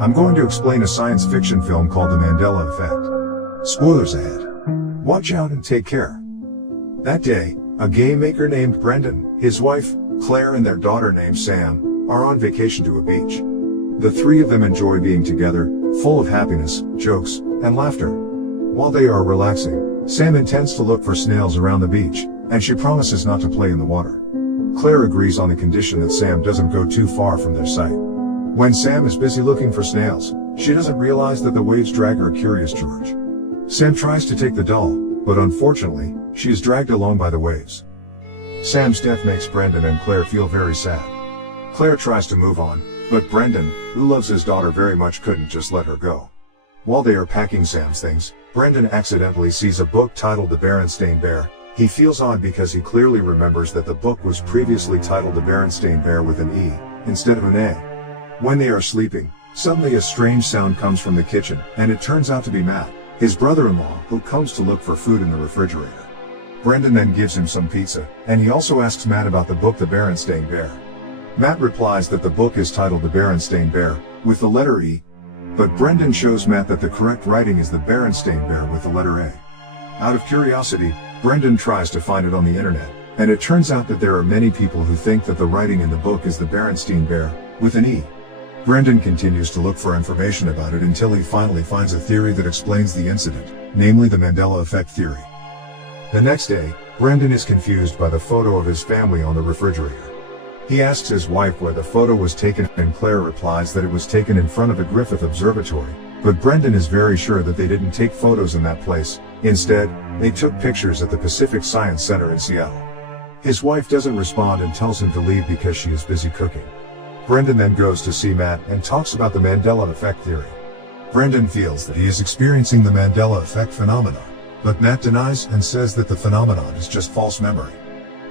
I'm going to explain a science fiction film called The Mandela Effect. Spoilers ahead. Watch out and take care. That day, a game maker named Brendan, his wife, Claire, and their daughter named Sam, are on vacation to a beach. The three of them enjoy being together, full of happiness, jokes, and laughter. While they are relaxing, Sam intends to look for snails around the beach, and she promises not to play in the water. Claire agrees on the condition that Sam doesn't go too far from their sight. When Sam is busy looking for snails, she doesn't realize that the waves drag her Curious George. Sam tries to take the doll, but unfortunately, she is dragged along by the waves. Sam's death makes Brendan and Claire feel very sad. Claire tries to move on, but Brendan, who loves his daughter very much, couldn't just let her go. While they are packing Sam's things, Brendan accidentally sees a book titled The Berenstain Bear. He feels odd because he clearly remembers that the book was previously titled The Berenstain Bear with an E, instead of an A. When they are sleeping, suddenly a strange sound comes from the kitchen, and it turns out to be Matt, his brother-in-law, who comes to look for food in the refrigerator. Brendan then gives him some pizza, and he also asks Matt about the book The Berenstain Bear. Matt replies that the book is titled The Berenstain Bear, with the letter E, but Brendan shows Matt that the correct writing is The Berenstain Bear with the letter A. Out of curiosity, Brendan tries to find it on the internet, and it turns out that there are many people who think that the writing in the book is The Berenstain Bear, with an E. Brendan continues to look for information about it until he finally finds a theory that explains the incident, namely the Mandela Effect theory. The next day, Brendan is confused by the photo of his family on the refrigerator. He asks his wife where the photo was taken, and Claire replies that it was taken in front of the Griffith Observatory, but Brendan is very sure that they didn't take photos in that place. Instead, they took pictures at the Pacific Science Center in Seattle. His wife doesn't respond and tells him to leave because she is busy cooking. Brendan then goes to see Matt and talks about the Mandela Effect theory. Brendan feels that he is experiencing the Mandela Effect phenomenon, but Matt denies and says that the phenomenon is just false memory.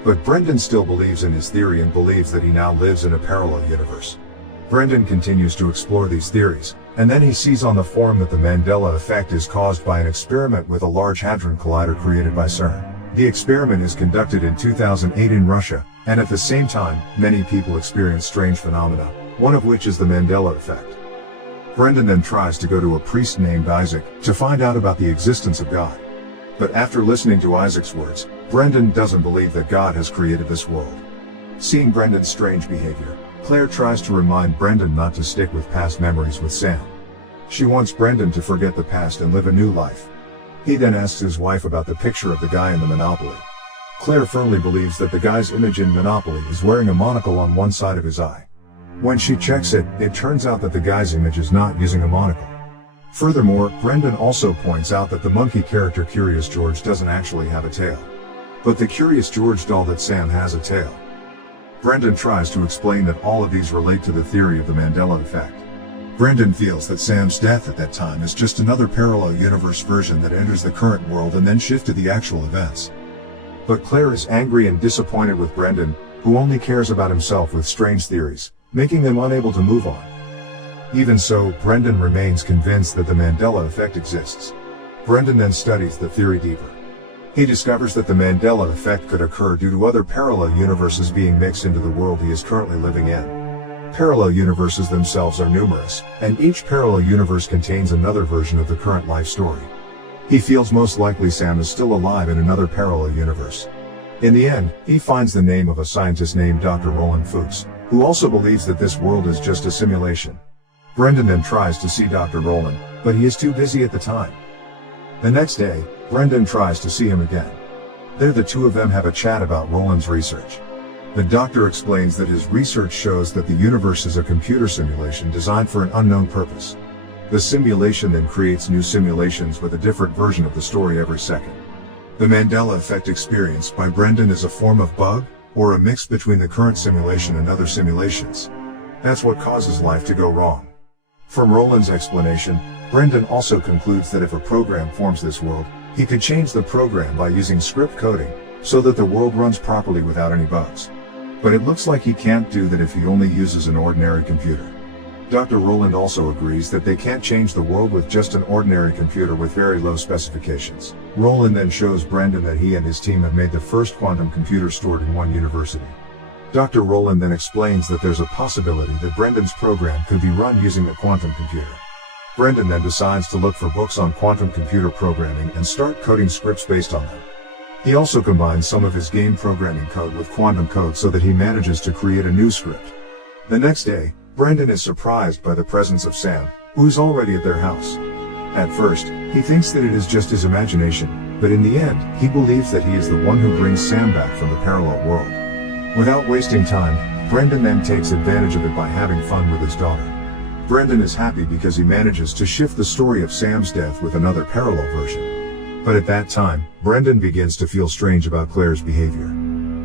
But Brendan still believes in his theory and believes that he now lives in a parallel universe. Brendan continues to explore these theories, and then he sees on the forum that the Mandela Effect is caused by an experiment with a Large Hadron Collider created by CERN. The experiment is conducted in 2008 in Russia, and at the same time, many people experience strange phenomena, one of which is the Mandela Effect. Brendan then tries to go to a priest named Isaac to find out about the existence of God. But after listening to Isaac's words, Brendan doesn't believe that God has created this world. Seeing Brendan's strange behavior, Claire tries to remind Brendan not to stick with past memories with Sam. She wants Brendan to forget the past and live a new life. He then asks his wife about the picture of the guy in the Monopoly. Claire firmly believes that the guy's image in Monopoly is wearing a monocle on one side of his eye. When she checks it, it turns out that the guy's image is not using a monocle. Furthermore, Brendan also points out that the monkey character Curious George doesn't actually have a tail. But the Curious George doll that Sam has a tail. Brendan tries to explain that all of these relate to the theory of the Mandela Effect. Brendan feels that Sam's death at that time is just another parallel universe version that enters the current world and then shifts to the actual events. But Claire is angry and disappointed with Brendan, who only cares about himself with strange theories, making them unable to move on. Even so, Brendan remains convinced that the Mandela Effect exists. Brendan then studies the theory deeper. He discovers that the Mandela Effect could occur due to other parallel universes being mixed into the world he is currently living in. Parallel universes themselves are numerous, and each parallel universe contains another version of the current life story. He feels most likely Sam is still alive in another parallel universe. In the end, he finds the name of a scientist named Dr. Roland Fuchs, who also believes that this world is just a simulation. Brendan then tries to see Dr. Roland, but he is too busy at the time. The next day, Brendan tries to see him again. There the two of them have a chat about Roland's research. The doctor explains that his research shows that the universe is a computer simulation designed for an unknown purpose. The simulation then creates new simulations with a different version of the story every second. The Mandela Effect experienced by Brendan is a form of bug, or a mix between the current simulation and other simulations. That's what causes life to go wrong. From Roland's explanation, Brendan also concludes that if a program forms this world, he could change the program by using script coding, so that the world runs properly without any bugs. But it looks like he can't do that if he only uses an ordinary computer. Dr. Roland also agrees that they can't change the world with just an ordinary computer with very low specifications. Roland then shows Brendan that he and his team have made the first quantum computer stored in one university. Dr. Rowland then explains that there's a possibility that Brendan's program could be run using the quantum computer. Brendan then decides to look for books on quantum computer programming and start coding scripts based on them. He also combines some of his game programming code with quantum code so that he manages to create a new script. The next day, Brendan is surprised by the presence of Sam, who's already at their house. At first, he thinks that it is just his imagination, but in the end, he believes that he is the one who brings Sam back from the parallel world. Without wasting time, Brendan then takes advantage of it by having fun with his daughter. Brendan is happy because he manages to shift the story of Sam's death with another parallel version. But at that time, Brendan begins to feel strange about Claire's behavior.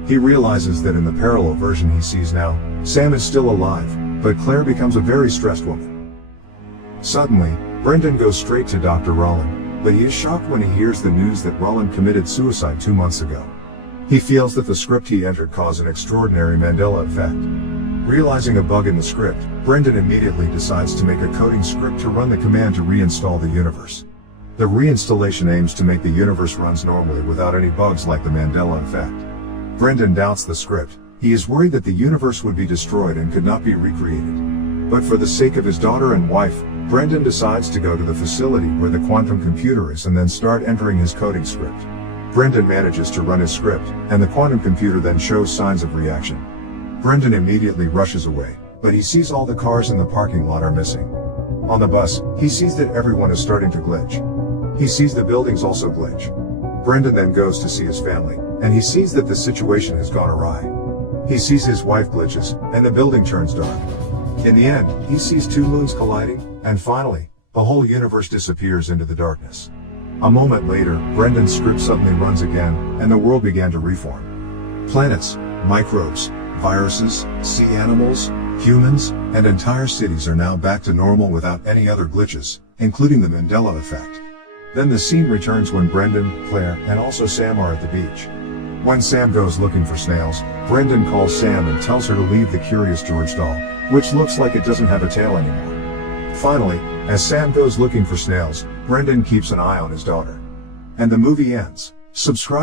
He realizes that in the parallel version he sees now, Sam is still alive, but Claire becomes a very stressed woman. Suddenly, Brendan goes straight to Dr. Rowland, but he is shocked when he hears the news that Rowland committed suicide 2 months ago. He feels that the script he entered caused an extraordinary Mandela effect. Realizing a bug in the script, Brendan immediately decides to make a coding script to run the command to reinstall the universe. The reinstallation aims to make the universe runs normally without any bugs like the Mandela effect. Brendan doubts the script. He is worried that the universe would be destroyed and could not be recreated. But for the sake of his daughter and wife, Brendan decides to go to the facility where the quantum computer is and then start entering his coding script. Brendan manages to run his script, and the quantum computer then shows signs of reaction. Brendan immediately rushes away, but he sees all the cars in the parking lot are missing. On the bus, he sees that everyone is starting to glitch. He sees the buildings also glitch. Brendan then goes to see his family, and he sees that the situation has gone awry. He sees his wife glitches, and the building turns dark. In the end, he sees 2 moons colliding, and finally, the whole universe disappears into the darkness. A moment later, Brendan's script suddenly runs again, and the world began to reform. Planets, microbes, viruses, sea animals, humans, and entire cities are now back to normal without any other glitches, including the Mandela effect. Then the scene returns when Brendan, Claire, and also Sam are at the beach. When Sam goes looking for snails, Brendan calls Sam and tells her to leave the Curious George doll, which looks like it doesn't have a tail anymore. Finally, as Sam goes looking for snails, Brendan keeps an eye on his daughter. And the movie ends. Subscribe